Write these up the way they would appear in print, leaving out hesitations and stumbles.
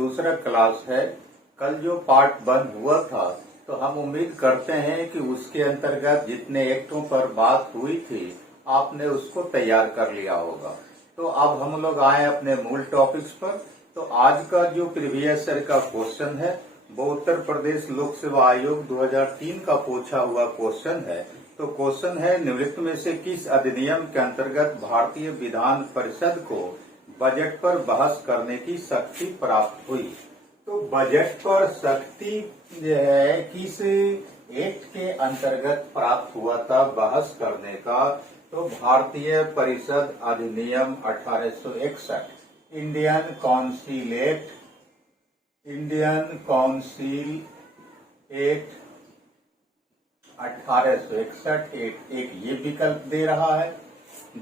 दूसरा क्लास है। कल जो पार्ट 1 हुआ था तो हम उम्मीद करते हैं कि उसके अंतर्गत जितने एक्टों पर बात हुई थी आपने उसको तैयार कर लिया होगा। तो अब हम लोग आए अपने मूल टॉपिक्स पर। तो आज का जो प्रीवियस ईयर का क्वेश्चन है वो उत्तर प्रदेश लोक सेवा आयोग 2003 का पूछा हुआ क्वेश्चन है। तो क्वेश्चन है, निम्नलिखित में से किस अधिनियम के अंतर्गत भारतीय विधान परिषद को बजट पर बहस करने की शक्ति प्राप्त हुई। तो बजट पर शक्ति जो है किस एक्ट के अंतर्गत प्राप्त हुआ था बहस करने का, तो भारतीय परिषद अधिनियम 1861, Indian council act, Indian council act 1861 एक ये विकल्प दे रहा है।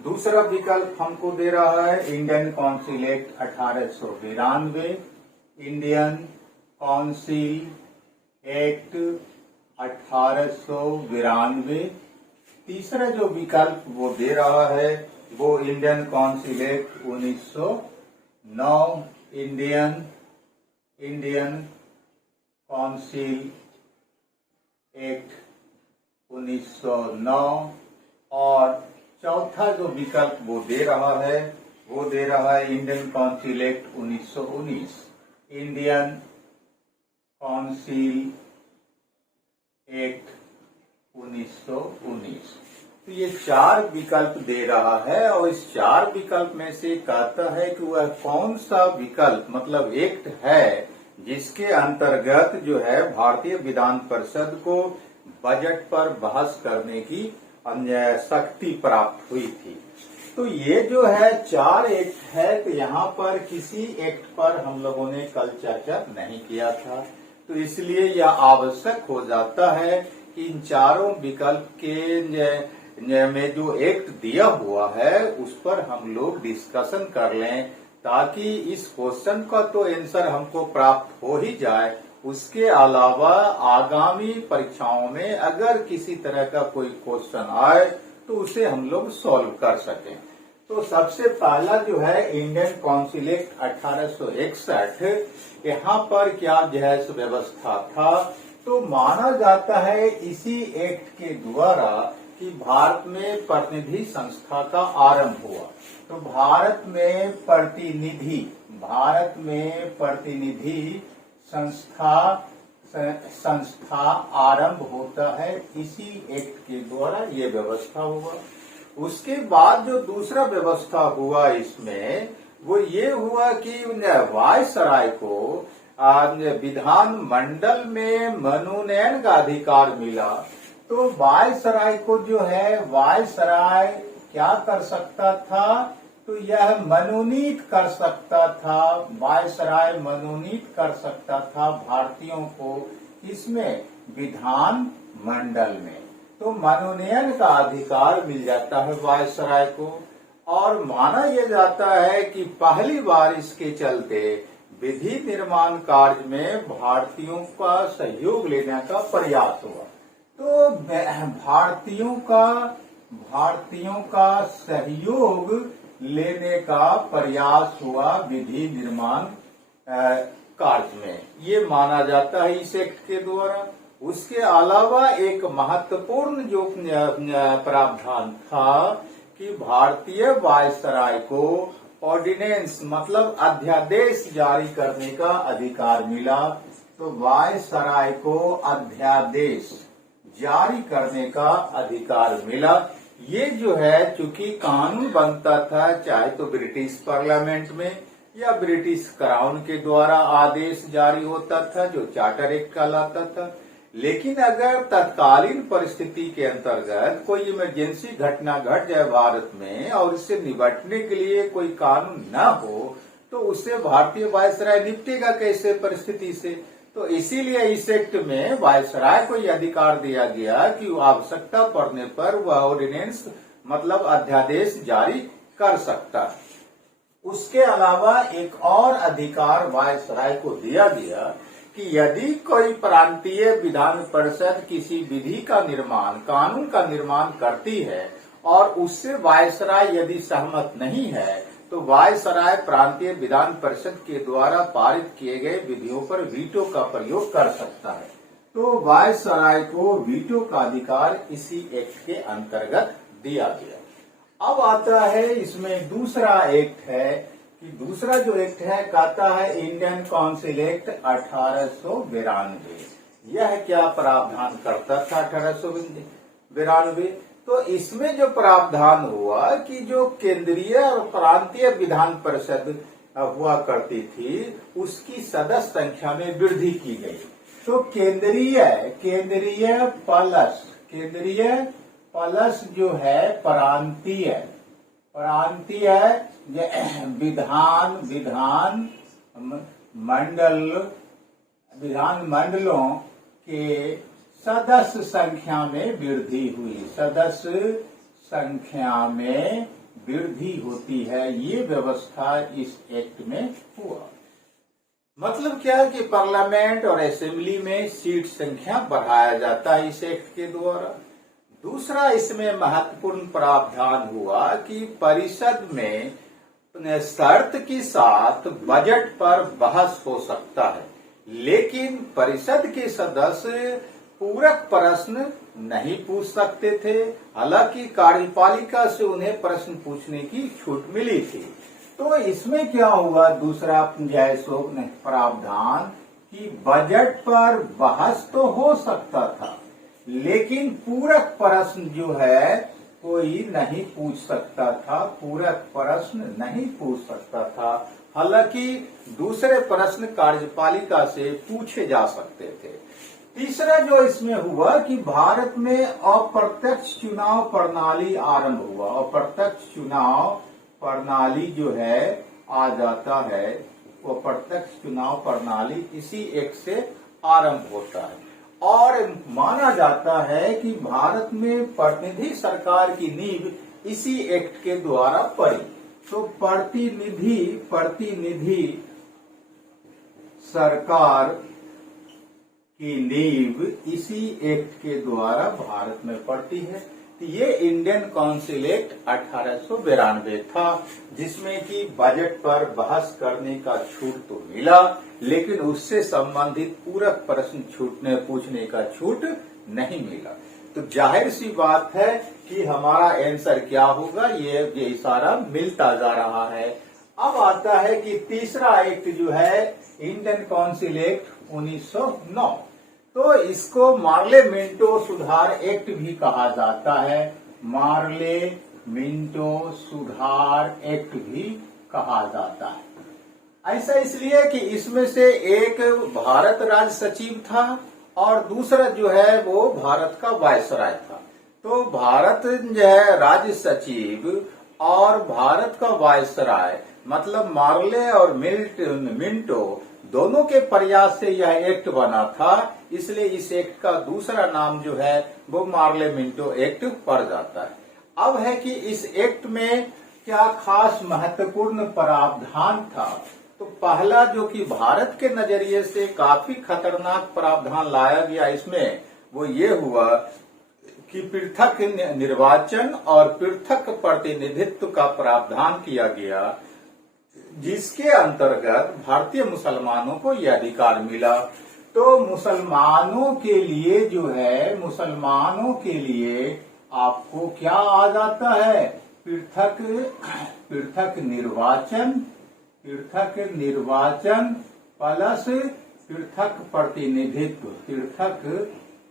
दूसरा विकल्प हमको दे रहा है Indian council Act 1892, Indian council Act 1892। तीसरा जो विकल्प वो दे रहा है वो Indian council act 1909, Indian council act 1909। और चौथा जो विकल्प वो दे रहा है Indian council Act 1919, Indian council Act 1919। तो ये 4 विकल्प दे रहा है और इस 4 विकल्प में से कहता है कि वह कौन सा विकल्प मतलब एक्ट है जिसके अंतर्गत जो है भारतीय विधान परिषद को बजट पर बहस करने की शक्ति प्राप्त हुई थी। तो ये जो है 4 एक्ट है, तो यहाँ पर किसी एक्ट पर हम लोगों ने कल चर्चा नहीं किया था, तो इसलिए यह आवश्यक हो जाता है कि इन चारों विकल्प के में जो एक्ट दिया हुआ है उस पर हम लोग डिस्कशन कर लें, ताकि इस क्वेश्चन का तो आंसर हमको प्राप्त हो ही जाए। उसके अलावा आगामी परीक्षाओं में अगर किसी तरह का कोई क्वेश्चन आए तो उसे हम लोग सॉल्व कर सकें। तो सबसे पहला जो है इंडियन काउंसिल एक्ट 1861, यहाँ पर क्या जो है व्यवस्था था, तो माना जाता है इसी एक्ट के द्वारा कि भारत में प्रतिनिधि संस्था का आरंभ हुआ। तो भारत में प्रतिनिधि संस्था आरंभ होता है इसी एक्ट के द्वारा, ये व्यवस्था हुआ। उसके बाद जो दूसरा व्यवस्था हुआ इसमें वो ये हुआ कि वायसराय को विधान मंडल में मनोनयन का अधिकार मिला। तो वायसराय को जो है वायसराय क्या कर सकता था, तो यह मनोनीत कर सकता था, वायसराय मनोनीत कर सकता था भारतीयों को इसमें विधान मंडल में। तो मनोनयन का अधिकार मिल जाता है वायसराय को। और माना यह जाता है कि पहली बार इसके चलते विधि निर्माण कार्य में भारतीयों का सहयोग लेने का प्रयास हुआ। तो भारतीयों का सहयोग लेने का प्रयास हुआ विधि निर्माण कार्य में, ये माना जाता है इस एक्ट के द्वारा। उसके अलावा एक महत्वपूर्ण जो प्रावधान था कि भारतीय वायसराय को ऑर्डिनेंस मतलब अध्यादेश जारी करने का अधिकार मिला। तो वायसराय को अध्यादेश जारी करने का अधिकार मिला। ये जो है चूंकि कानून बनता था चाहे तो ब्रिटिश पार्लियामेंट में या ब्रिटिश क्राउन के द्वारा आदेश जारी होता था जो चार्टर एक्ट कहलाता था। लेकिन अगर तत्कालीन परिस्थिति के अंतर्गत कोई इमरजेंसी घटना घट जाए भारत में और इससे निपटने के लिए कोई कानून न हो तो उससे भारतीय वायसराय निपटेगा कैसे परिस्थिति से। तो इसीलिए इस एक्ट में वायसराय को यह अधिकार दिया गया कि आवश्यकता पड़ने पर वह ऑर्डिनेंस मतलब अध्यादेश जारी कर सकता है। उसके अलावा एक और अधिकार वायसराय को दिया गया कि यदि कोई प्रांतीय विधान परिषद किसी विधि का निर्माण कानून का निर्माण करती है और उससे वायसराय यदि सहमत नहीं है तो वायसराय प्रांतीय विधान परिषद के द्वारा पारित किए गए विधियों पर वीटो का प्रयोग कर सकता है। तो वायसराय को वीटो का अधिकार इसी एक्ट के अंतर्गत दिया गया। अब आता है इसमें दूसरा एक्ट है कि दूसरा जो एक्ट है कहता है इंडियन काउंसिल एक्ट 1892। यह क्या प्रावधान करता था 1892? तो इसमें जो प्रावधान हुआ कि जो केंद्रीय और प्रांतीय विधान परिषद हुआ करती थी उसकी सदस्य संख्या में वृद्धि की गई। तो केंद्रीय प्लस जो है प्रांतीय विधान मंडलों के सदस्य संख्या में वृद्धि हुई। सदस्य संख्या में वृद्धि होती है, ये व्यवस्था इस एक्ट में हुआ। मतलब क्या है कि पार्लियामेंट और असेंबली में सीट संख्या बढ़ाया जाता है इस एक्ट के द्वारा। दूसरा इसमें महत्वपूर्ण प्रावधान हुआ कि परिषद में शर्त के साथ बजट पर बहस हो सकता है, लेकिन परिषद के सदस्य पूरक प्रश्न नहीं पूछ सकते थे। हालांकि कार्यपालिका से उन्हें प्रश्न पूछने की छूट मिली थी। तो इसमें क्या हुआ, दूसरा प्रावधान कि बजट पर बहस तो हो सकता था, लेकिन पूरक प्रश्न जो है कोई नहीं पूछ सकता था, पूरक प्रश्न नहीं पूछ सकता था। हालांकि दूसरे प्रश्न कार्यपालिका से पूछे जा सकते थे। तीसरा जो इसमें हुआ कि भारत में अप्रत्यक्ष चुनाव प्रणाली आरंभ हुआ। अप्रत्यक्ष चुनाव प्रणाली जो है आ जाता है, वो प्रत्यक्ष चुनाव प्रणाली इसी एक्ट से आरंभ होता है। और माना जाता है कि भारत में प्रतिनिधि सरकार की नींव इसी एक्ट के द्वारा पड़ी। तो प्रतिनिधि सरकार की नींव इसी एक्ट के द्वारा भारत में पड़ती है। तो ये इंडियन काउंसिल एक्ट 1892 था, जिसमें कि बजट पर बहस करने का छूट तो मिला, लेकिन उससे संबंधित पूरक प्रश्न पूछने का छूट नहीं मिला। तो जाहिर सी बात है कि हमारा आंसर क्या होगा, ये इशारा मिलता जा रहा है। अब आता है कि तीसरा एक्ट जो है इंडियन काउंसिल एक्ट 1909। तो इसको मार्ले मिंटो सुधार एक्ट भी कहा जाता है। मार्ले मिंटो सुधार एक्ट भी कहा जाता है। ऐसा इसलिए कि इसमें से एक भारत राज्य सचिव था और दूसरा जो है वो भारत का वायसराय था। तो भारत जो है राज्य सचिव और भारत का वायसराय मतलब मार्ले और मिंटो दोनों के प्रयास से यह एक्ट बना था। इसलिए इस एक्ट का दूसरा नाम जो है वो मार्ले मिंटो एक्ट पड़ जाता है। अब है कि इस एक्ट में क्या खास महत्वपूर्ण प्रावधान था। तो पहला जो कि भारत के नजरिए से काफी खतरनाक प्रावधान लाया गया इसमें, वो ये हुआ कि पृथक निर्वाचन और पृथक प्रतिनिधित्व का प्रावधान किया गया, जिसके अंतर्गत भारतीय मुसलमानों को यह अधिकार मिला। तो मुसलमानों के लिए जो है, मुसलमानों के लिए आपको क्या आ जाता है, पृथक निर्वाचन प्लस पृथक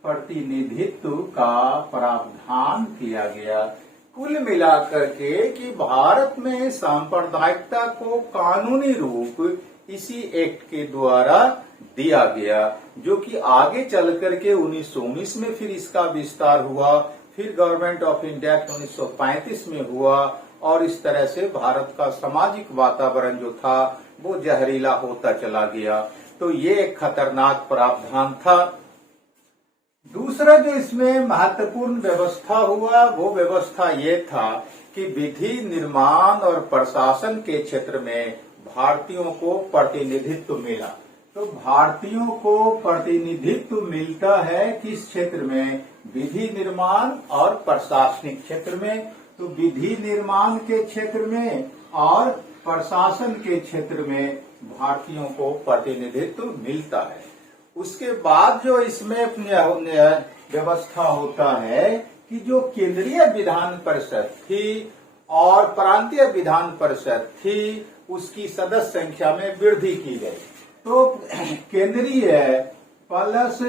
प्रतिनिधित्व का प्रावधान किया गया। कुल मिलाकर के कि भारत में सांप्रदायिकता को कानूनी रूप इसी एक्ट के द्वारा दिया गया, जो कि आगे चल करके 1919 में फिर इसका विस्तार हुआ, फिर गवर्नमेंट ऑफ इंडिया 1935 में हुआ, और इस तरह से भारत का सामाजिक वातावरण जो था वो जहरीला होता चला गया। तो ये एक खतरनाक प्रावधान था। दूसरा जो इसमें महत्वपूर्ण व्यवस्था हुआ वो व्यवस्था ये था कि विधि निर्माण और प्रशासन के क्षेत्र में भारतीयों को प्रतिनिधित्व मिला। तो भारतीयों को प्रतिनिधित्व मिलता है किस क्षेत्र में, विधि निर्माण और प्रशासनिक क्षेत्र में। तो विधि निर्माण के क्षेत्र में और प्रशासन के क्षेत्र में भारतीयों को प्रतिनिधित्व मिलता है। उसके बाद जो इसमें व्यवस्था होता है कि जो केंद्रीय विधान परिषद थी और प्रांतीय विधान परिषद थी, उसकी सदस्य संख्या में वृद्धि की गई। तो केंद्रीय प्लस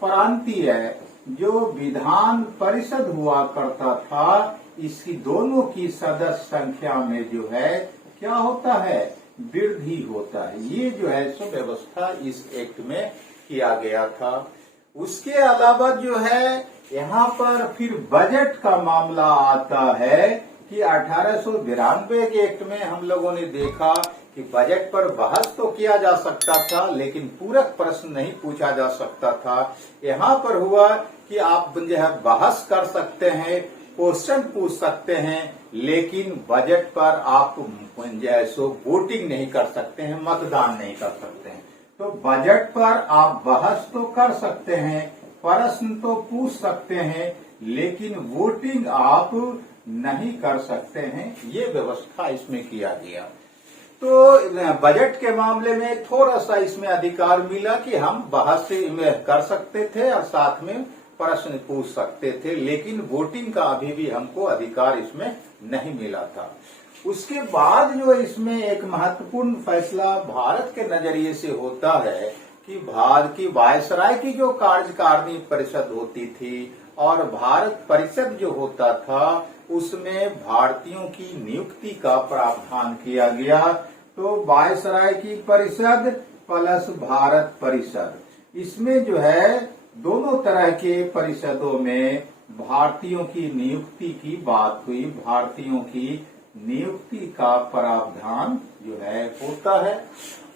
प्रांतीय जो विधान परिषद हुआ करता था, इसकी दोनों की सदस्य संख्या में जो है क्या होता है, वृद्धि होता है। ये जो है सो व्यवस्था इस एक्ट में किया गया था। उसके अलावा जो है यहाँ पर फिर बजट का मामला आता है कि 1892 के एक्ट में हम लोगों ने देखा कि बजट पर बहस तो किया जा सकता था, लेकिन पूरक प्रश्न नहीं पूछा जा सकता था। यहाँ पर हुआ कि आप जो है बहस कर सकते हैं, क्वेश्चन पूछ सकते हैं, लेकिन बजट पर आप जो है सो वोटिंग नहीं कर सकते हैं, मतदान नहीं कर सकते हैं। तो बजट पर आप बहस तो कर सकते हैं, प्रश्न तो पूछ सकते हैं, लेकिन वोटिंग आप नहीं कर सकते हैं। ये व्यवस्था इसमें किया गया। तो बजट के मामले में थोड़ा सा इसमें अधिकार मिला कि हम बहस कर सकते थे और साथ में प्रश्न पूछ सकते थे, लेकिन वोटिंग का अभी भी हमको अधिकार इसमें नहीं मिला था। उसके बाद जो इसमें एक महत्वपूर्ण फैसला भारत के नजरिए से होता है कि भारत की वायसराय की जो कार्यकारिणी परिषद होती थी और भारत परिषद जो होता था, उसमें भारतीयों की नियुक्ति का प्रावधान किया गया। तो वायसराय की परिषद प्लस भारत परिषद, इसमें जो है दोनों तरह के परिषदों में भारतीयों की नियुक्ति की बात हुई। भारतीयों की नियुक्ति का प्रावधान जो है होता है।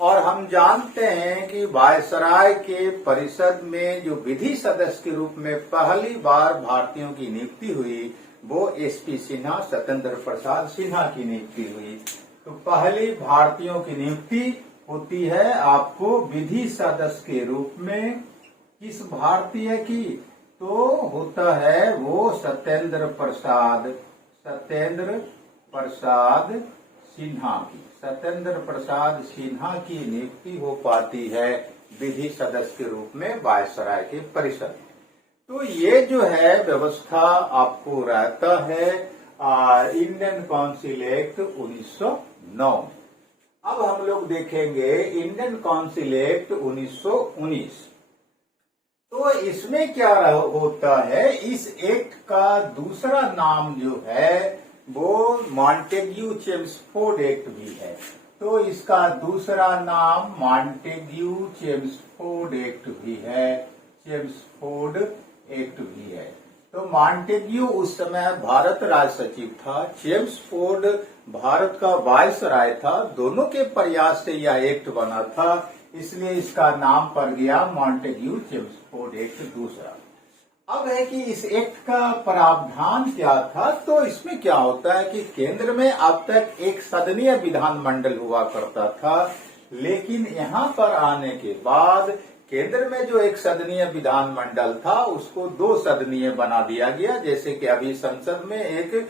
और हम जानते हैं कि वायसराय के परिषद में जो विधि सदस्य के रूप में पहली बार भारतीयों की नियुक्ति हुई, वो एसपी सिन्हा, सत्येंद्र प्रसाद सिन्हा की नियुक्ति हुई। तो पहली भारतीयों की नियुक्ति होती है आपको विधि सदस्य के रूप में। किस भारतीय की? तो होता है वो सत्येंद्र प्रसाद सिन्हा की। सत्येंद्र प्रसाद सिन्हा की नियुक्ति हो पाती है विधि सदस्य के रूप में वायसराय के परिषद। तो ये जो है व्यवस्था आपको रहता है इंडियन काउंसिल एक्ट 1909। अब हम लोग देखेंगे इंडियन काउंसिल एक्ट 1919। तो इसमें क्या होता है, इस एक्ट का दूसरा नाम जो है वो मॉन्टेग्यू चेम्सफोर्ड एक्ट भी है। तो इसका दूसरा नाम मॉन्टेग्यू चेम्सफोर्ड एक्ट भी है, चेम्सफोर्ड एक्ट भी है। तो मॉन्टेग्यू उस समय भारत राज सचिव था, चेम्सफोर्ड भारत का वायसराय था। दोनों के प्रयास से यह एक्ट बना था, इसलिए इसका नाम पड़ गया मॉन्टेग्यू चेम्सफोर्ड एक्ट दूसरा। अब है कि इस एक्ट का प्रावधान क्या था। तो इसमें क्या होता है कि केंद्र में अब तक एक सदनीय विधानमंडल हुआ करता था, लेकिन यहाँ पर आने के बाद केंद्र में जो एक सदनीय विधानमंडल था उसको 2 सदनीय बना दिया गया। जैसे कि अभी संसद में एक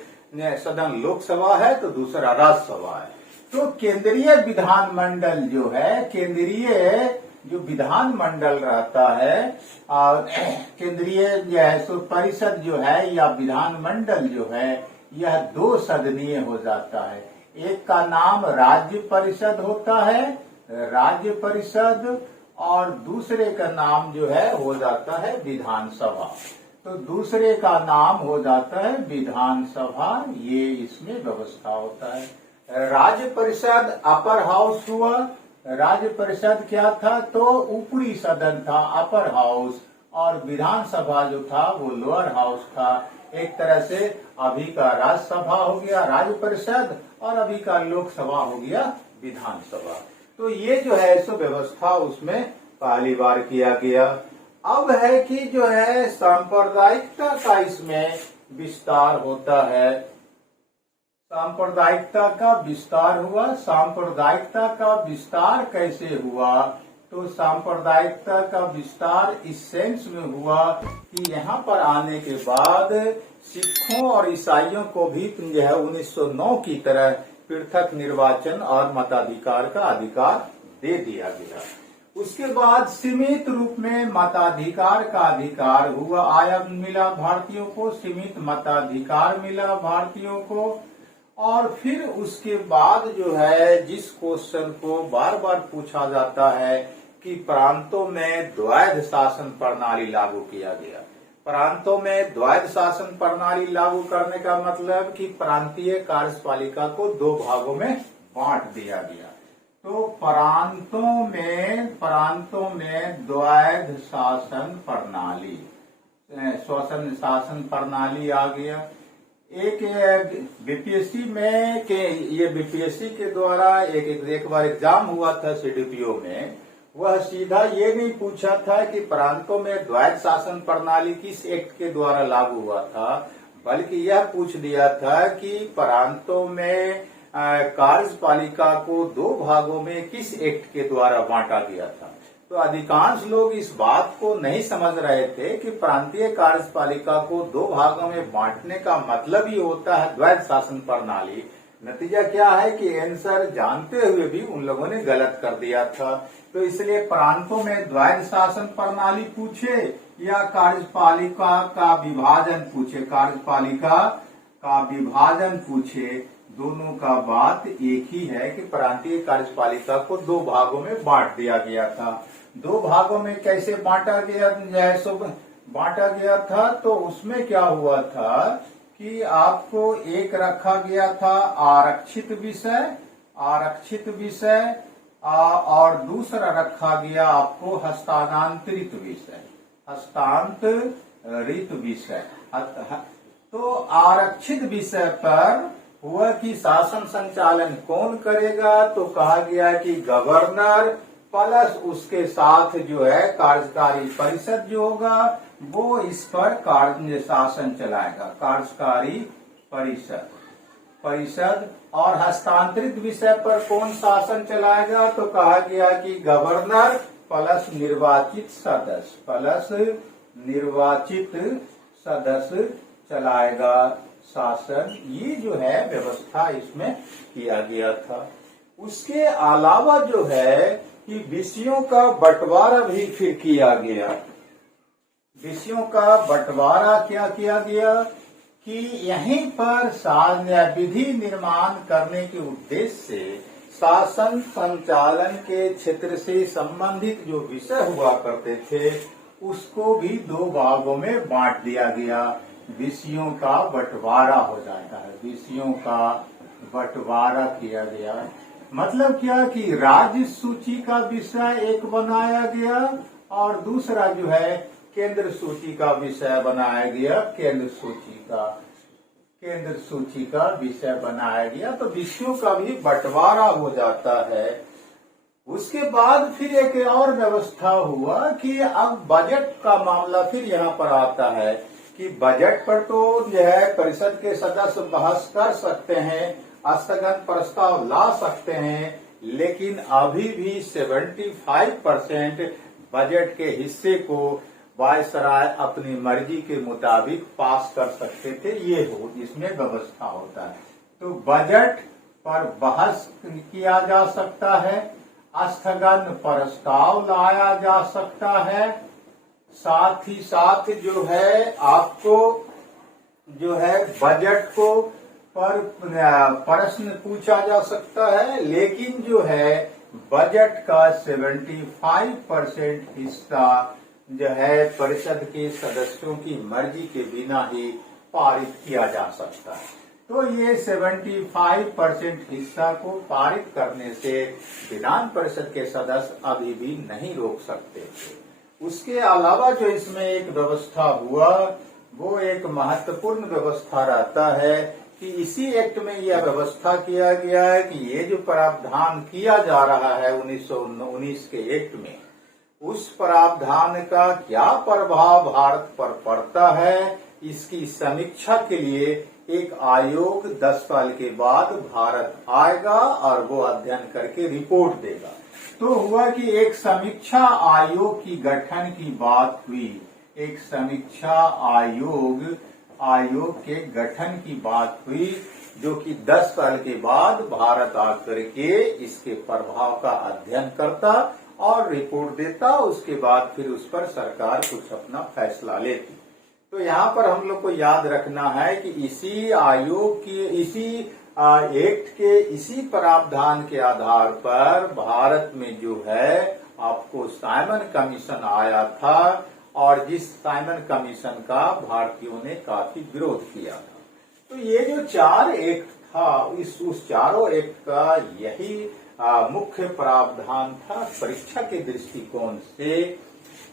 सदन लोकसभा है तो दूसरा राज्यसभा है। तो केंद्रीय विधानमंडल जो है, केंद्रीय जो विधानमंडल रहता है और केंद्रीय जो है सो परिषद जो है या विधानमंडल जो है, यह 2 सदनीय हो जाता है। एक का नाम राज्य परिषद होता है, राज्य परिषद, और दूसरे का नाम जो है हो जाता है विधानसभा। तो दूसरे का नाम हो जाता है विधानसभा। ये इसमें व्यवस्था होता है। राज्य परिषद अपर हाउस हुआ। राज्य परिषद क्या था? तो ऊपरी सदन था, अपर हाउस, और विधानसभा जो था वो लोअर हाउस था। एक तरह से अभी का राज्यसभा हो गया राज्य परिषद और अभी का लोकसभा हो गया विधानसभा। तो ये जो है सो व्यवस्था उसमें पहली बार किया गया। अब है कि जो है सांप्रदायिकता का इसमें विस्तार होता है। सांप्रदायिकता का विस्तार हुआ। सांप्रदायिकता का विस्तार कैसे हुआ? तो सांप्रदायिकता का विस्तार इस सेंस में हुआ कि यहाँ पर आने के बाद सिखों और ईसाइयों को भी जो है 1909 की तरह पृथक निर्वाचन और मताधिकार का अधिकार दे दिया गया। उसके बाद सीमित रूप में मताधिकार का अधिकार हुआ मिला भारतीयों को, सीमित मताधिकार मिला भारतीयों को। और फिर उसके बाद जो है जिस क्वेश्चन को बार बार पूछा जाता है कि प्रांतों में द्वैध शासन प्रणाली लागू किया गया। प्रांतों में द्वैध शासन प्रणाली लागू करने का मतलब कि प्रांतीय कार्यपालिका को दो भागों में बांट दिया गया। तो प्रांतों में द्वैध शासन प्रणाली, शासन प्रणाली आ गया। एक बीपीएससी में ये बीपीएससी के द्वारा एक बार एग्जाम हुआ था सीडीपीओ में, वह सीधा ये नहीं पूछा था कि प्रांतों में द्वैध शासन प्रणाली किस एक्ट के द्वारा लागू हुआ था, बल्कि यह पूछ दिया था कि प्रांतों में कार्यपालिका को दो भागों में किस एक्ट के द्वारा बांटा गया था। तो अधिकांश लोग इस बात को नहीं समझ रहे थे कि प्रांतीय कार्यपालिका को दो भागों में बांटने का मतलब ही होता है द्वैध शासन प्रणाली। नतीजा क्या है कि आंसर जानते हुए भी उन लोगों ने गलत कर दिया था। तो इसलिए प्रांतों में द्वैध शासन प्रणाली पूछे या कार्यपालिका का विभाजन पूछे, कार्यपालिका का विभाजन पूछे, दोनों का बात एक ही है कि प्रांतीय कार्यपालिका को दो भागों में बांट दिया गया था। दो भागों में कैसे बांटा गया था, तो उसमें क्या हुआ था कि आपको एक रखा गया था आरक्षित विषय और दूसरा रखा गया आपको हस्तांतरित विषय। तो आरक्षित विषय पर हुआ कि शासन संचालन कौन करेगा, तो कहा गया कि गवर्नर प्लस उसके साथ जो है कार्यकारी परिषद जो होगा वो इस पर कार्य शासन चलाएगा, कार्यकारी परिषद। और हस्तांतरित विषय पर कौन शासन चलाएगा, तो कहा गया कि गवर्नर प्लस निर्वाचित सदस्य चलाएगा शासन। ये जो है व्यवस्था इसमें किया गया था। उसके अलावा जो है कि विषयों का बंटवारा भी फिर किया गया। विषयों का बंटवारा क्या किया गया कि यहीं पर विधि निर्माण करने के उद्देश्य से शासन संचालन के क्षेत्र से संबंधित जो विषय हुआ करते थे उसको भी दो भागों में बांट दिया गया। विषयों का बंटवारा हो जाता है, विषयों का बंटवारा किया गया। मतलब क्या कि राज्य सूची का विषय एक बनाया गया और दूसरा जो है केंद्र सूची का विषय बनाया गया, केंद्र सूची का विषय बनाया गया। तो विषयों का भी बंटवारा हो जाता है। उसके बाद फिर एक और व्यवस्था हुआ कि अब बजट का मामला फिर यहाँ पर आता है कि बजट पर तो जो है परिषद के सदस्य बहस कर सकते हैं, स्थगन प्रस्ताव ला सकते हैं, लेकिन अभी भी 75% बजट के हिस्से को वायसराय अपनी मर्जी के मुताबिक पास कर सकते थे। इसमें व्यवस्था होता है। तो बजट पर बहस किया जा सकता है, स्थगन प्रस्ताव लाया जा सकता है, साथ ही साथ जो है आपको जो है बजट को पर प्रश्न पूछा जा सकता है। लेकिन जो है बजट का 75% हिस्सा जो है परिषद के सदस्यों की मर्जी के बिना ही पारित किया जा सकता है। तो ये 75% हिस्सा को पारित करने से विधान परिषद के सदस्य अभी भी नहीं रोक सकते थे। उसके अलावा जो इसमें एक व्यवस्था हुआ वो एक महत्वपूर्ण व्यवस्था रहता है कि इसी एक्ट में यह व्यवस्था किया गया है कि ये जो प्रावधान किया जा रहा है 1919 के एक्ट में, उस प्रावधान का क्या प्रभाव भारत पर पड़ता है, इसकी समीक्षा के लिए एक आयोग 10 साल के बाद भारत आएगा और वो अध्ययन करके रिपोर्ट देगा। तो हुआ कि एक समीक्षा आयोग की गठन की बात हुई। एक समीक्षा आयोग के गठन की बात हुई, जो कि 10 साल के बाद भारत आकर के इसके प्रभाव का अध्ययन करता और रिपोर्ट देता। उसके बाद फिर उस पर सरकार कुछ अपना फैसला लेती। तो यहाँ पर हम लोग को याद रखना है कि इसी आयोग की, इसी एक्ट के इसी प्रावधान के आधार पर भारत में जो है आपको साइमन कमीशन आया था, और जिस साइमन कमीशन का भारतीयों ने काफी विरोध किया था। तो ये जो 4 एक्ट था, उस चारों एक्ट का यही मुख्य प्रावधान था परीक्षा के दृष्टिकोण से।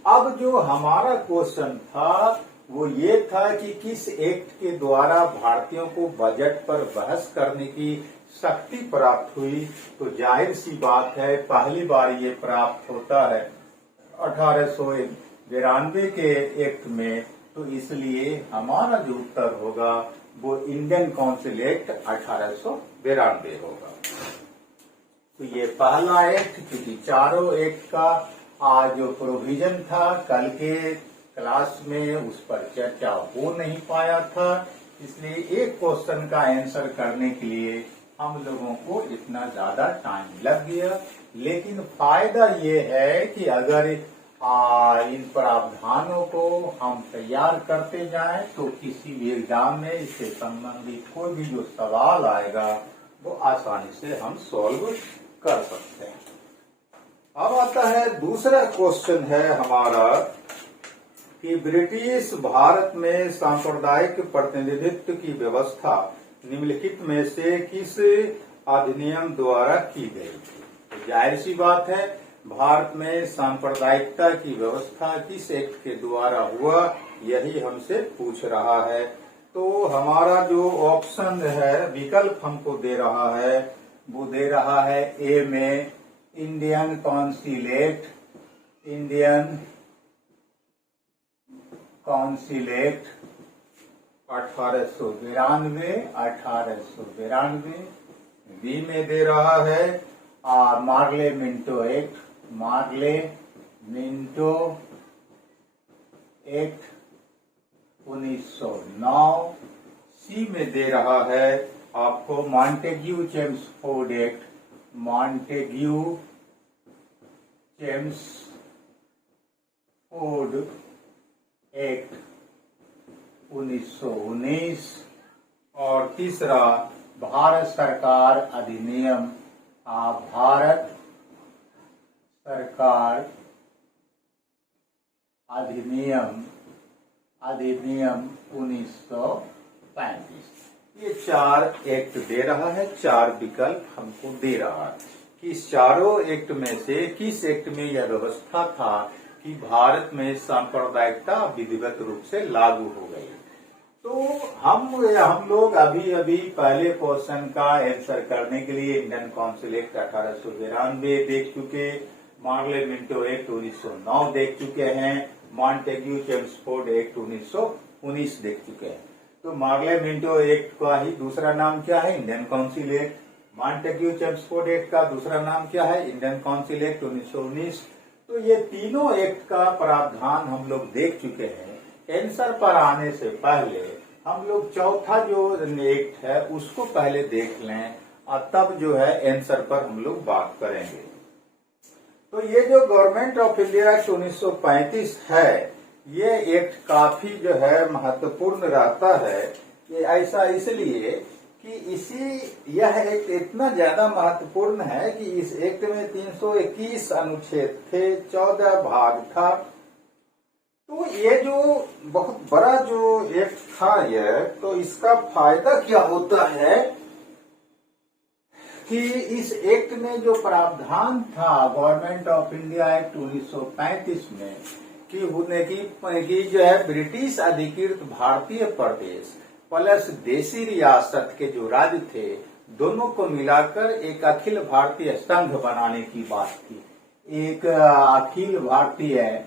अब जो हमारा क्वेश्चन था वो ये था कि किस एक्ट के द्वारा भारतीयों को बजट पर बहस करने की शक्ति प्राप्त हुई। तो जाहिर सी बात है पहली बार ये प्राप्त होता है 1892 के एक्ट में। तो इसलिए हमारा जो उत्तर होगा वो इंडियन काउंसिल एक्ट 1892 होगा। तो ये पहला एक्ट, क्योंकि चारों एक्ट का जो प्रोविजन था कल के क्लास में उस पर चर्चा हो नहीं पाया था, इसलिए एक क्वेश्चन का आंसर करने के लिए हम लोगों को इतना ज्यादा टाइम लग गया। लेकिन फायदा ये है कि अगर इन प्रावधानों को हम तैयार करते जाएं तो किसी भी एग्जाम में इससे संबंधित कोई भी जो सवाल आएगा वो आसानी से हम सॉल्व कर सकते हैं। अब आता है दूसरा क्वेश्चन है हमारा कि ब्रिटिश भारत में सांप्रदायिक प्रतिनिधित्व की व्यवस्था निम्नलिखित में से किस अधिनियम द्वारा की गई थी। तो जाहिर सी बात है भारत में सांप्रदायिकता की व्यवस्था किस एक्ट के द्वारा हुआ, यही हमसे पूछ रहा है। तो हमारा जो ऑप्शन है, विकल्प हमको दे रहा है, वो दे रहा है ए में Indian council act, Indian council Act 1892। B में दे रहा है Morley Minto Act, Morley Minto Act 1909। C में दे रहा है आपको Montagu Chelmsford Act, Montagu Chelmsford Act 1919। और तीसरा भारत सरकार अधिनियम, भारत सरकार अधिनियम 1935। ये 4 एक्ट दे रहा है, 4 विकल्प हमको दे रहा है कि इस चारों एक्ट में से किस एक्ट में यह व्यवस्था था कि भारत में सांप्रदायिकता विधिवत रूप से लागू हो गई। तो हम लोग अभी पहले क्वेश्चन का आंसर करने के लिए इंडियन काउंसिल एक्ट 1892 देख चुके, मार्ले मिंटो एक्ट 1909 देख चुके हैं, मॉन्टेग्यू चेम्सफोर्ड एक्ट 1919 देख चुके हैं। तो मार्ले मिंटो एक्ट का ही दूसरा नाम क्या है? Indian council Act. Montagu Chelmsford Act का दूसरा नाम क्या है? Indian council Act 1919। तो ये तीनों एक्ट का प्रावधान हम लोग देख चुके हैं। आंसर पर आने से पहले हम लोग चौथा जो एक्ट है उसको पहले देख लें और तब जो है आंसर पर हम लोग बात करेंगे। तो ये जो गवर्नमेंट ऑफ इंडिया एक्ट 1935 है, ये एक्ट काफी जो है महत्वपूर्ण रहता है। ये ऐसा इसलिए कि यह एक्ट इतना ज्यादा महत्वपूर्ण है कि इस एक्ट में 321 अनुच्छेद थे, 14 भाग था। तो ये जो बहुत बड़ा जो एक्ट था ये, तो इसका फायदा क्या होता है कि इस एक्ट में जो प्रावधान था गवर्नमेंट ऑफ इंडिया एक्ट 1935 में कि जो है ब्रिटिश अधिकृत भारतीय प्रदेश प्लस देशी रियासत के जो राज्य थे दोनों को मिलाकर एक अखिल भारतीय संघ बनाने की बात थी। एक अखिल भारतीय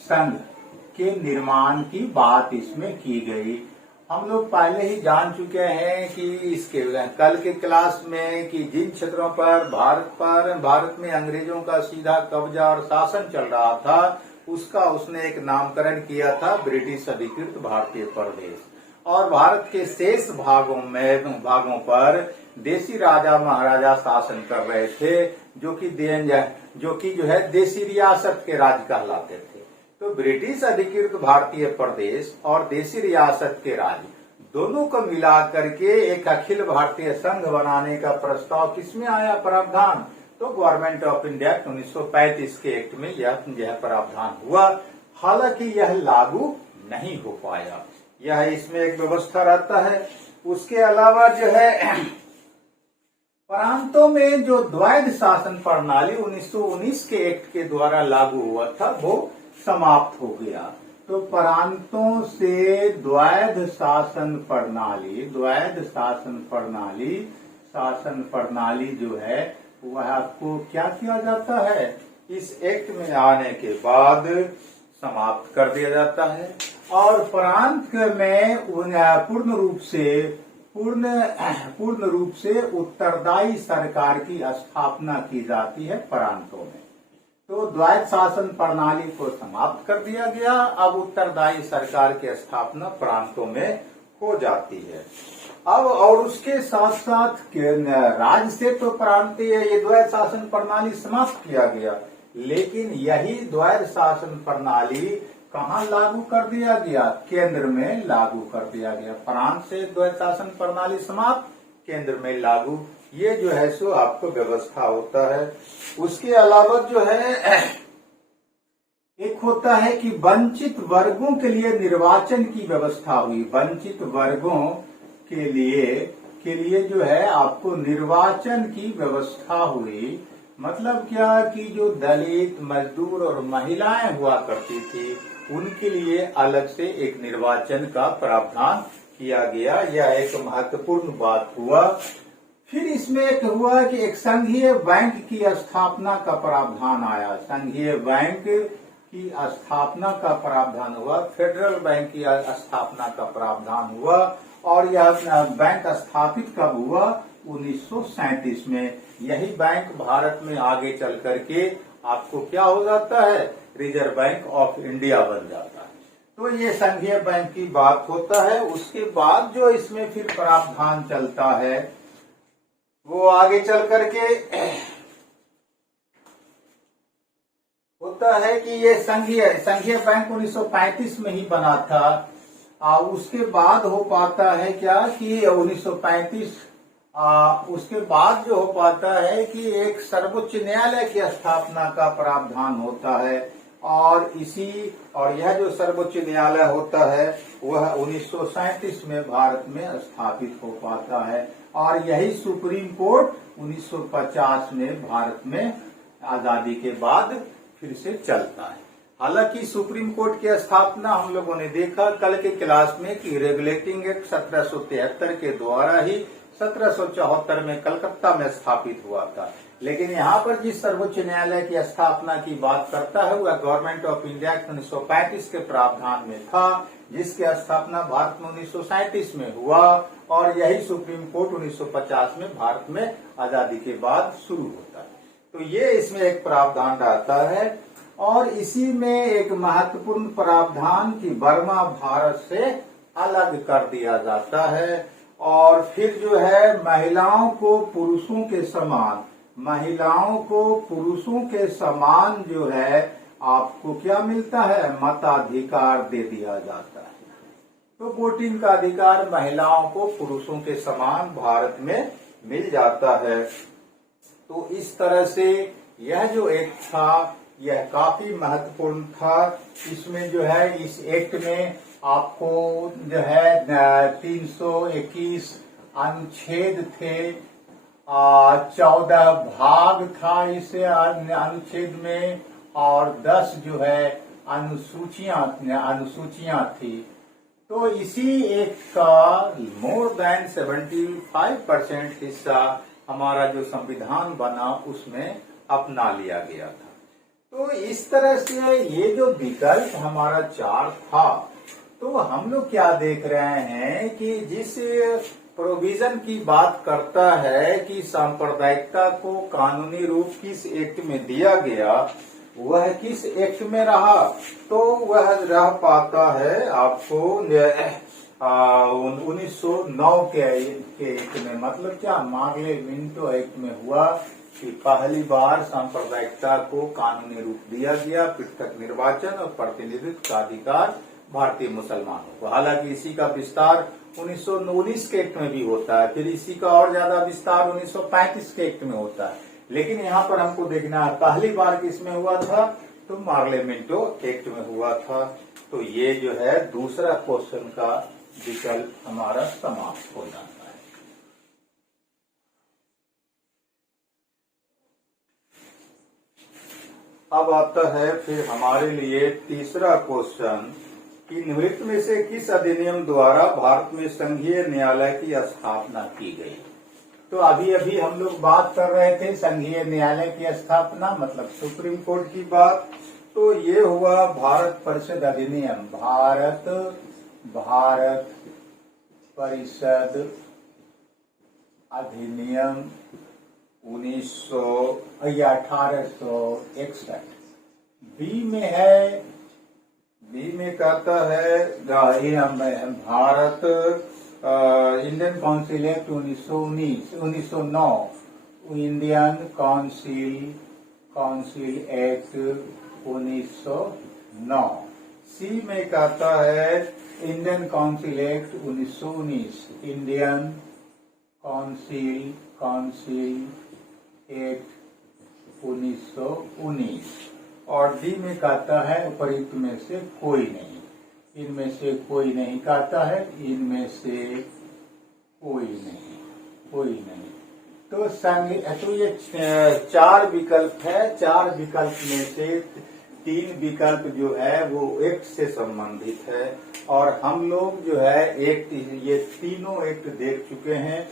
संघ के निर्माण की बात इसमें की गई। हम लोग पहले ही जान चुके हैं कि इसके कल के क्लास में कि जिन क्षेत्रों पर भारत में अंग्रेजों का सीधा कब्जा और शासन चल रहा था, उसका उसने एक नामकरण किया था ब्रिटिश अधिकृत भारतीय प्रदेश। और भारत के शेष भागों पर देसी राजा महाराजा शासन कर रहे थे, जो कि जो है देसी रियासत के राज कहलाते थे। तो ब्रिटिश अधिकृत भारतीय प्रदेश और देसी रियासत के राज्य दोनों को मिला करके एक अखिल भारतीय संघ बनाने का प्रस्ताव किसमें आया, प्रावधान? तो गवर्नमेंट ऑफ इंडिया 1935 के एक्ट में यह प्रावधान हुआ। हालांकि यह लागू नहीं हो पाया, यह इसमें एक व्यवस्था रहता है। उसके अलावा जो है प्रांतों में जो द्वैध शासन प्रणाली 1919 के एक्ट के द्वारा लागू हुआ था, वो समाप्त हो गया। तो प्रांतों से द्वैध शासन प्रणाली जो है वह आपको क्या किया जाता है, इस एक्ट में आने के बाद समाप्त कर दिया जाता है। और प्रांत में पूर्ण रूप से उत्तरदायी सरकार की स्थापना की जाती है प्रांतों में। तो द्वैध शासन प्रणाली को समाप्त कर दिया गया, अब उत्तरदायी सरकार की स्थापना प्रांतों में हो जाती है। अब और उसके साथ साथ राज्य से तो प्रांतीय ये द्वैध शासन प्रणाली समाप्त किया गया, लेकिन यही द्वैध शासन प्रणाली कहाँ लागू कर दिया गया, केंद्र में लागू कर दिया गया। प्रांत से द्वैध शासन प्रणाली समाप्त, केंद्र में लागू, ये जो है सो आपको व्यवस्था होता है। उसके अलावा जो है एक होता है कि वंचित वर्गों के लिए निर्वाचन की व्यवस्था हुई। वंचित वर्गों के लिए जो है आपको निर्वाचन की व्यवस्था हुई। मतलब क्या कि जो दलित, मजदूर और महिलाएं हुआ करती थी, उनके लिए अलग से एक निर्वाचन का प्रावधान किया गया। यह एक महत्वपूर्ण बात हुआ। फिर इसमें एक हुआ कि एक संघीय बैंक की स्थापना का प्रावधान आया। संघीय बैंक की स्थापना का प्रावधान हुआ, फेडरल बैंक की स्थापना का प्रावधान हुआ। और यह बैंक स्थापित कब हुआ, 1937 में। यही बैंक भारत में आगे चल करके आपको क्या हो जाता है, रिजर्व बैंक ऑफ इंडिया बन जाता है। तो ये संघीय बैंक की बात होता है। उसके बाद जो इसमें फिर प्रावधान चलता है वो आगे चल करके होता है कि ये संघीय बैंक 1935 में ही बना था। उसके बाद हो पाता है क्या कि 1935 उसके बाद जो हो पाता है कि एक सर्वोच्च न्यायालय की स्थापना का प्रावधान होता है। और यह जो सर्वोच्च न्यायालय होता है वह 1937 में भारत में स्थापित हो पाता है। और यही सुप्रीम कोर्ट 1950 में भारत में आजादी के बाद फिर से चलता है। हालांकि सुप्रीम कोर्ट की स्थापना हम लोगों ने देखा कल के क्लास में कि रेगुलेटिंग एक्ट 1773 के द्वारा ही 1774 में कलकत्ता में स्थापित हुआ था। लेकिन यहाँ पर जिस सर्वोच्च न्यायालय की स्थापना की बात करता है वह गवर्नमेंट ऑफ इंडिया 1935 के प्रावधान में था, जिसकी स्थापना भारत में 1937 में हुआ। और यही सुप्रीम कोर्ट 1950 में भारत में आजादी के बाद शुरू होता है। तो ये इसमें एक प्रावधान रहता है। और इसी में एक महत्वपूर्ण प्रावधान की बर्मा भारत से अलग कर दिया जाता है। और फिर जो है महिलाओं को पुरुषों के समान जो है आपको क्या मिलता है, मताधिकार दे दिया जाता है। तो वोटिंग का अधिकार महिलाओं को पुरुषों के समान भारत में मिल जाता है। तो इस तरह से यह जो एक्ट था यह काफी महत्वपूर्ण था। इसमें जो है इस एक्ट में आपको जो है 321 अनुच्छेद थे, 14 भाग था इस अनुच्छेद में, और 10 जो है अनुसूचियां थी। तो इसी एक्ट का मोर देन 75% हिस्सा हमारा जो संविधान बना उसमें अपना लिया गया था। तो इस तरह से ये जो विकल्प हमारा 4 था, तो हम लोग क्या देख रहे हैं कि जिस प्रोविजन की बात करता है कि सांप्रदायिकता को कानूनी रूप किस एक्ट में दिया गया, वह किस एक्ट में रहा, तो वह रह पाता है आपको 1909 के एक्ट में। मतलब क्या, मार्ले मिंटो एक्ट में हुआ कि पहली बार सांप्रदायिकता को कानूनी रूप दिया गया, पृथक निर्वाचन और प्रतिनिधित्व का अधिकार भारतीय मुसलमानों को। हालांकि इसी का विस्तार 1919 के एक्ट में भी होता है, फिर इसी का और ज्यादा विस्तार 1935 के एक्ट में होता है, लेकिन यहाँ पर हमको देखना है पहली बार किसमें हुआ था, तो मार्ले मिंटो एक्ट में हुआ था। तो ये जो है दूसरा क्वेश्चन का विकल्प हमारा समाप्त हो जाता है। अब आता है फिर हमारे लिए तीसरा क्वेश्चन कि निम्नलिखित में से किस अधिनियम द्वारा भारत में संघीय न्यायालय की स्थापना की गई। तो अभी अभी हम लोग बात कर रहे थे संघीय न्यायालय की स्थापना, मतलब सुप्रीम कोर्ट की बात। तो ये हुआ भारत परिषद अधिनियम, भारत परिषद अधिनियम 1861। बी में है, बी में कहता है Bharat Indian council act 1909, Indian council act 1909। C में कहता है Indian council Act 1919, Indian council Act 1919। और डी में कहता है उपयुक्त में से कोई नहीं, इनमें से कोई नहीं कहता है, इनमें से कोई नहीं। तो ये 4 विकल्प है, 4 विकल्प में से 3 विकल्प जो है वो एक्ट से संबंधित है, और हम लोग जो है एक्ट, ये तीनों एक्ट देख चुके हैं।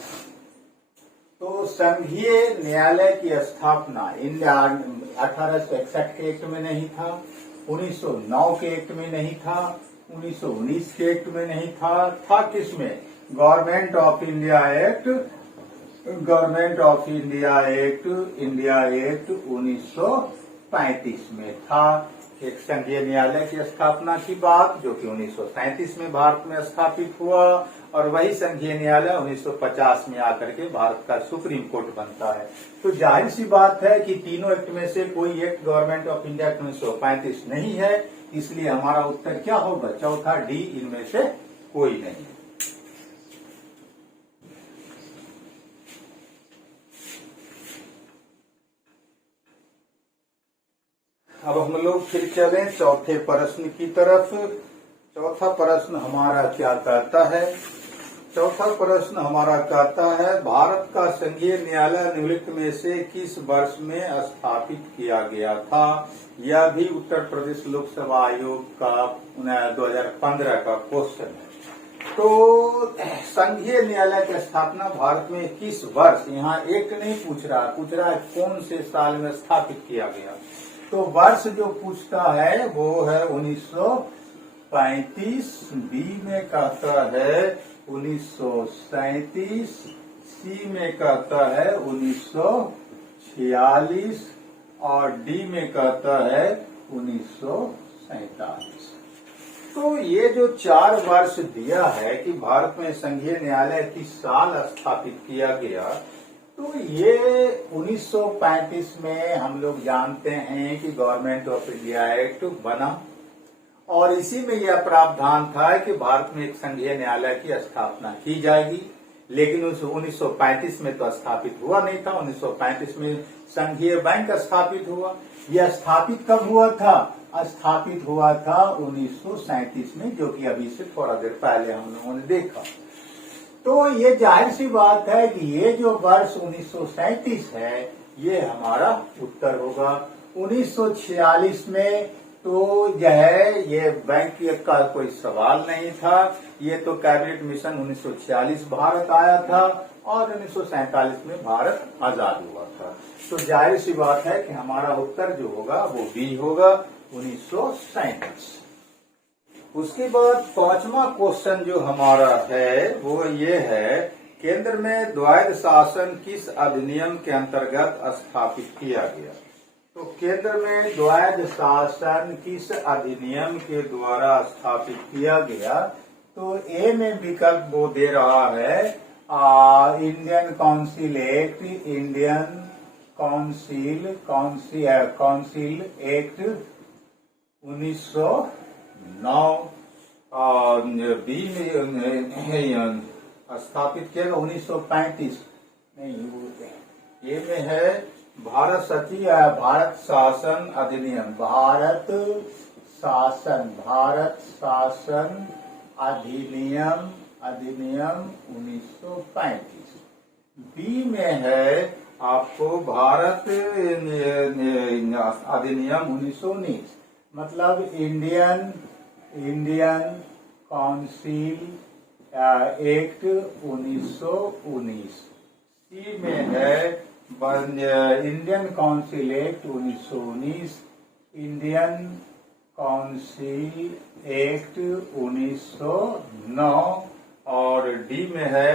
तो संघीय न्यायालय की स्थापना 1861 के एक्ट में नहीं था, 1909 के एक्ट में नहीं था, 1919 के एक्ट में नहीं था किसमें, गवर्नमेंट ऑफ इंडिया एक्ट 1935 में था एक संघीय न्यायालय की स्थापना की बात, जो कि 1937 में भारत में स्थापित हुआ, और वही संघीय न्यायालय 1950 में आकर के भारत का सुप्रीम कोर्ट बनता है। तो जाहिर सी बात है कि तीनों एक्ट में से कोई act government of India act 1935 नहीं है, इसलिए हमारा उत्तर क्या होगा, चौथा डी, इनमें से कोई नहीं। अब हम लोग फिर चलें चौथे प्रश्न की तरफ। चौथा प्रश्न हमारा क्या कहता है, चौथा प्रश्न हमारा कहता है भारत का संघीय न्यायालय निम्नलिखित में से किस वर्ष में स्थापित किया गया था। यह भी उत्तर प्रदेश लोकसभा आयोग का 2015 का क्वेश्चन है। तो संघीय न्यायालय की स्थापना भारत में किस वर्ष, यहाँ एक नहीं पूछ रहा है कौन से साल में स्थापित किया गया। तो वर्ष जो पूछता है वो है 1935, बी में कहता है 1937, सी में कहता है 1946, और डी में कहता है 1947। तो ये जो 4 वर्ष दिया है कि भारत में संघीय न्यायालय किस साल स्थापित किया गया, तो ये 1935 में हम लोग जानते हैं कि गवर्नमेंट ऑफ इंडिया एक्ट बना, और इसी में यह प्रावधान था कि भारत में एक संघीय न्यायालय की स्थापना की जाएगी। लेकिन 1935 में तो स्थापित हुआ नहीं था, 1935 में संघीय बैंक स्थापित हुआ। यह स्थापित कब हुआ था, स्थापित हुआ था 1937 में, जो कि अभी से थोड़ा देर पहले हम लोगों ने देखा। तो ये जाहिर सी बात है कि ये जो वर्ष 1937 है ये हमारा उत्तर होगा। 1946 में तो जो है ये बैंक का कोई सवाल नहीं था, ये तो कैबिनेट मिशन 1946 भारत आया था, और 1947 में भारत आजाद हुआ था। तो जाहिर सी बात है कि हमारा उत्तर जो होगा वो बी होगा, 1937। उसके बाद पांचवा क्वेश्चन जो हमारा है वो ये है, केंद्र में द्वैध शासन किस अधिनियम के अंतर्गत स्थापित किया गया? तो केंद्र में द्वैध शासन किस अधिनियम के द्वारा स्थापित किया गया? तो ए में विकल्प वो दे रहा है Indian council act, Indian council act 1909, बी में स्थापित किया 1935, नहीं ये में है भारत शासन अधिनियम, भारत शासन अधिनियम 1935। बी में है आपको भारत अधिनियम 1919, मतलब इंडियन काउंसिल एक्ट 1919। सी में है Indian council Act 1919, Indian council act 1909, और डी में है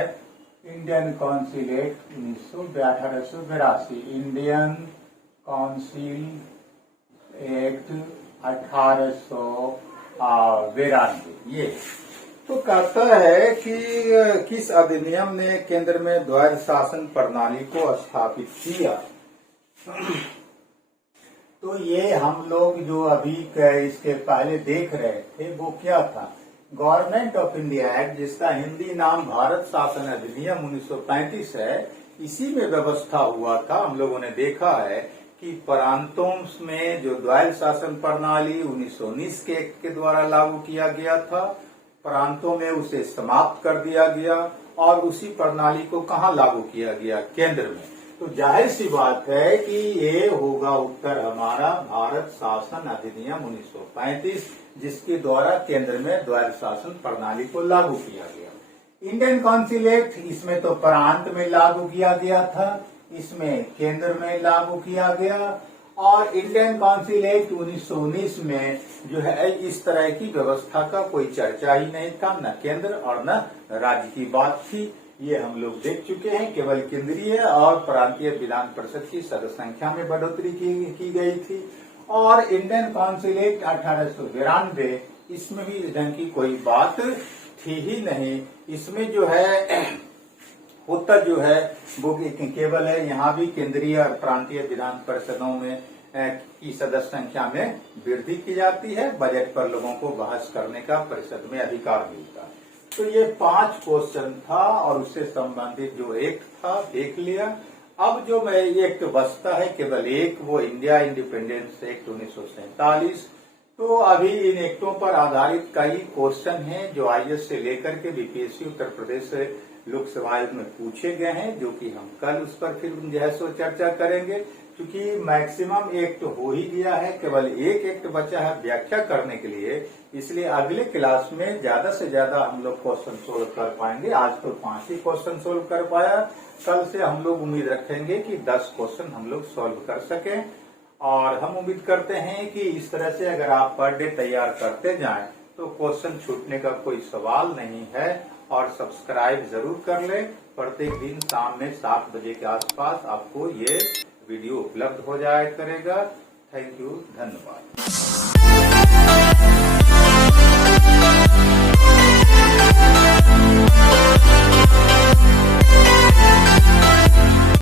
Indian council act 1882, Indian council Act 1892। ये तो कहता है कि किस अधिनियम ने केंद्र में द्वैध शासन प्रणाली को स्थापित किया? तो ये हम लोग जो अभी इसके पहले देख रहे थे वो क्या था, गवर्नमेंट ऑफ इंडिया एक्ट, जिसका हिंदी नाम भारत शासन अधिनियम 1935 है। इसी में व्यवस्था हुआ था, हम लोगों ने देखा है कि प्रांतों में जो द्वैध शासन प्रणाली 1919 के द्वारा लागू किया गया था, प्रांतों में उसे समाप्त कर दिया गया और उसी प्रणाली को कहाँ लागू किया गया? केंद्र में। तो जाहिर सी बात है कि ये होगा उत्तर हमारा भारत शासन अधिनियम 1935, जिसके द्वारा केंद्र में द्वैध शासन प्रणाली को लागू किया गया। इंडियन काउंसिल एक्ट, इसमें तो प्रांत में लागू किया गया था, इसमें केंद्र में लागू किया गया। और इंडियन काउंसिल एक्ट 1919 में जो है इस तरह की व्यवस्था का कोई चर्चा ही नहीं था, न केंद्र और न राज्य की बात थी। ये हम लोग देख चुके हैं, केवल केंद्रीय और प्रांतीय विधान परिषद की सदस्य संख्या में बढ़ोतरी की गई थी। और इंडियन काउंसिल एक्ट 1892, इसमें भी इस ढंग की कोई बात थी ही नहीं। इसमें जो है उत्तर जो है वो केवल है, यहाँ भी केंद्रीय और प्रांतीय विधान परिषदों में की सदस्य संख्या में वृद्धि की जाती है। बजट पर लोगों को बहस करने का परिषद में अधिकार मिलता है। तो ये 5 क्वेश्चन था और उससे संबंधित जो एक्ट था देख लिया। अब जो मैं एक्ट बचता है केवल एक, वो इंडिया इंडिपेंडेंस एक्ट 1947। तो अभी इन एक्टों पर आधारित कई क्वेश्चन हैं जो आईएएस से लेकर के बीपीएससी उत्तर प्रदेश लोक सेवा आयोग में पूछे गए हैं, जो कि हम कल उस पर फिर जो है सो चर्चा करेंगे। क्योंकि मैक्सिमम एक्ट हो ही गया है, केवल एक एक्ट बचा है व्याख्या करने के लिए, इसलिए अगले क्लास में ज्यादा से ज्यादा हम लोग क्वेश्चन सोल्व कर पाएंगे। आज तो 5 ही क्वेश्चन सोल्व कर पाया, कल से हम लोग उम्मीद रखेंगे कि 10 क्वेश्चन हम लोग सोल्व कर सकें। और हम उम्मीद करते हैं कि इस तरह से अगर आप पर डे तैयार करते जाएं तो क्वेश्चन छूटने का कोई सवाल नहीं है। और सब्सक्राइब जरूर कर ले, प्रत्येक दिन शाम में 7 बजे के आसपास आपको ये वीडियो उपलब्ध हो जाया करेगा। थैंक यू, धन्यवाद।